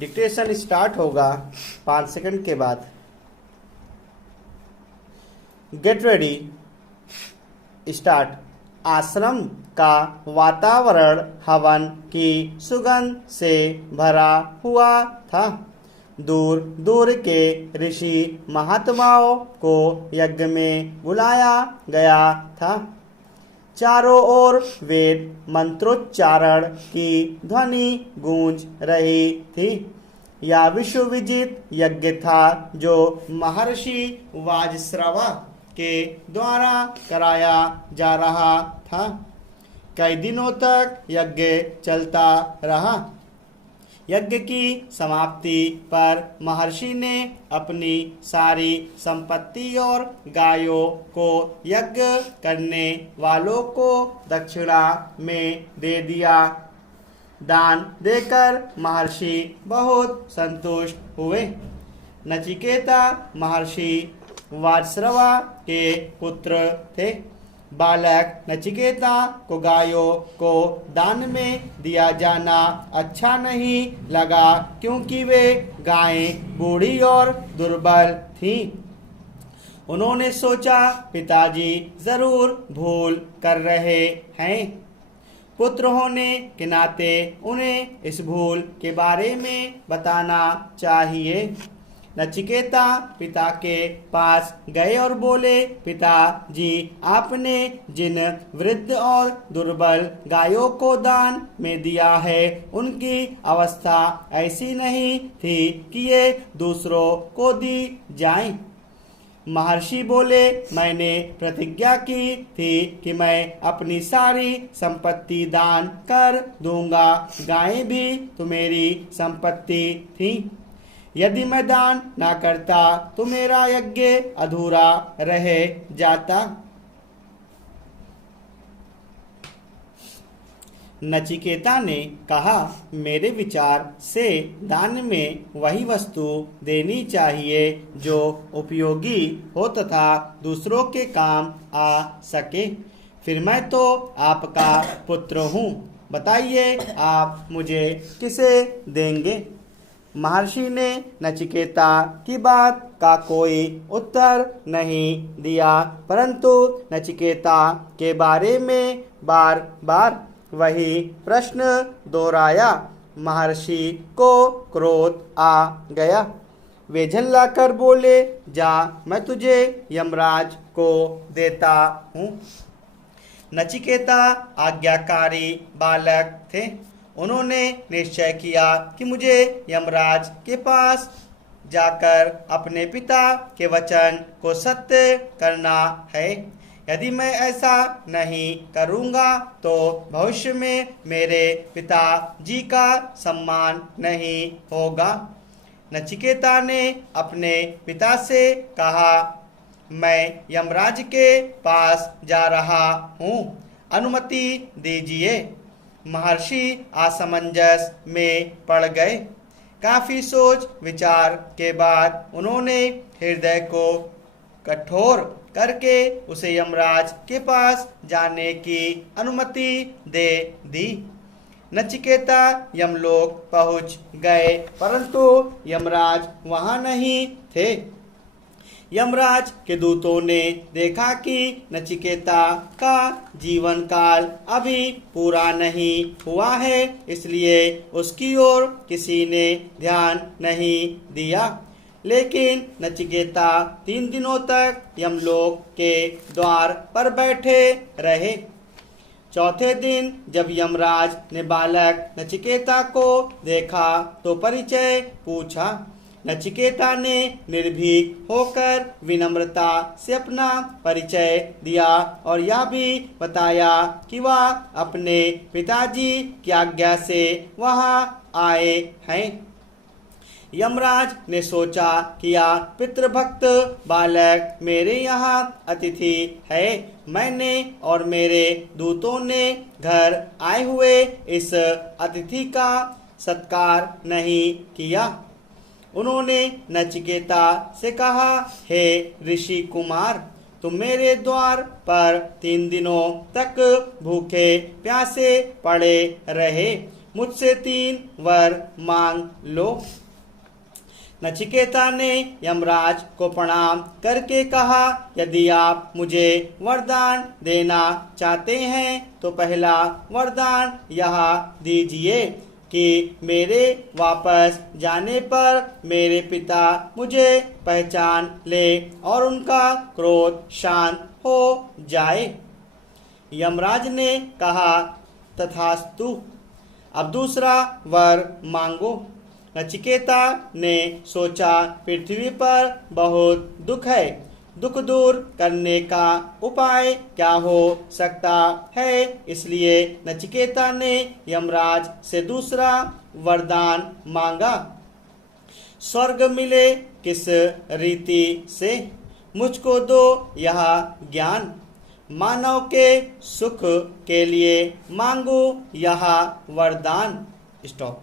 Dictation start होगा 5 second के बाद। Get ready, start. आश्रम का वातावरण हवन की सुगंध से भरा हुआ था। दूर दूर के ऋषि महात्माओं को यज्ञ में बुलाया गया था। चारों ओर वेद मंत्रोच्चारण की ध्वनि गूंज रही थी। यह विश्वविजित यज्ञ था जो महर्षि वाजश्रवा के द्वारा कराया जा रहा था। कई दिनों तक यज्ञ चलता रहा। यज्ञ की समाप्ति पर महर्षि ने अपनी सारी संपत्ति और गायों को यज्ञ करने वालों को दक्षिणा में दे दिया। दान देकर महर्षि बहुत संतुष्ट हुए। नचिकेता महर्षि वाजश्रवा के पुत्र थे। बालक नचिकेता को गायों को दान में दिया जाना अच्छा नहीं लगा, क्योंकि वे गायें बूढ़ी और दुर्बल थीं। उन्होंने सोचा पिताजी जरूर भूल कर रहे हैं। पुत्र होने के नाते उन्हें इस भूल के बारे में बताना चाहिए। नचिकेता पिता के पास गए और बोले, पिताजी, आपने जिन वृद्ध और दुर्बल गायों को दान में दिया है, उनकी अवस्था ऐसी नहीं थी कि ये दूसरों को दी जाएं। महर्षि बोले, मैंने प्रतिज्ञा की थी कि मैं अपनी सारी संपत्ति दान कर दूंगा। गायें भी तो मेरी संपत्ति थी। यदि मैं दान ना करता तो मेरा यज्ञ अधूरा रह जाता। नचिकेता ने कहा, मेरे विचार से दान में वही वस्तु देनी चाहिए जो उपयोगी हो तथा दूसरों के काम आ सके। फिर मैं तो आपका पुत्र हूँ, बताइए आप मुझे किसे देंगे? महर्षि ने नचिकेता की बात का कोई उत्तर नहीं दिया, परंतु नचिकेता के बारे में बार बार वही प्रश्न दोहराया। महर्षि को क्रोध आ गया। वे झल्लाकर बोले, जा, मैं तुझे यमराज को देता हूँ। नचिकेता आज्ञाकारी बालक थे। उन्होंने निश्चय किया कि मुझे यमराज के पास जाकर अपने पिता के वचन को सत्य करना है। यदि मैं ऐसा नहीं करूँगा तो भविष्य में मेरे पिताजी का सम्मान नहीं होगा। नचिकेता ने अपने पिता से कहा, मैं यमराज के पास जा रहा हूँ, अनुमति दीजिए। महर्षि असमंजस में पड़ गए। काफी सोच विचार के बाद उन्होंने हृदय को कठोर करके उसे यमराज के पास जाने की अनुमति दे दी। नचिकेता यमलोक पहुंच गए, परंतु यमराज वहां नहीं थे। यमराज के दूतों ने देखा कि नचिकेता का जीवन काल अभी पूरा नहीं हुआ है, इसलिए उसकी ओर किसी ने ध्यान नहीं दिया। लेकिन नचिकेता 3 दिनों तक यमलोक के द्वार पर बैठे रहे। चौथे दिन जब यमराज ने बालक नचिकेता को देखा तो परिचय पूछा। नचिकेता ने निर्भीक होकर विनम्रता से अपना परिचय दिया और यह भी बताया कि वह अपने पिताजी की आज्ञा से वहां आए हैं। यमराज ने सोचा कि यह पितृभक्त बालक मेरे यहाँ अतिथि है। मैंने और मेरे दूतों ने घर आए हुए इस अतिथि का सत्कार नहीं किया। उन्होंने नचिकेता से कहा, हे ऋषि कुमार, तुम मेरे द्वार पर 3 दिनों तक भूखे प्यासे पड़े रहे। मुझसे 3 वर मांग लो। नचिकेता ने यमराज को प्रणाम करके कहा, यदि आप मुझे वरदान देना चाहते हैं तो पहला वरदान यह दीजिए कि मेरे वापस जाने पर मेरे पिता मुझे पहचान ले और उनका क्रोध शांत हो जाए। यमराज ने कहा, तथास्तु, अब दूसरा वर मांगो। नचिकेता ने सोचा, पृथ्वी पर बहुत दुख है, दुख दूर करने का उपाय क्या हो सकता है। इसलिए नचिकेता ने यमराज से दूसरा वरदान मांगा, स्वर्ग मिले किस रीति से, मुझको दो यह ज्ञान, मानव के सुख के लिए मांगू यह वरदान। स्टॉप।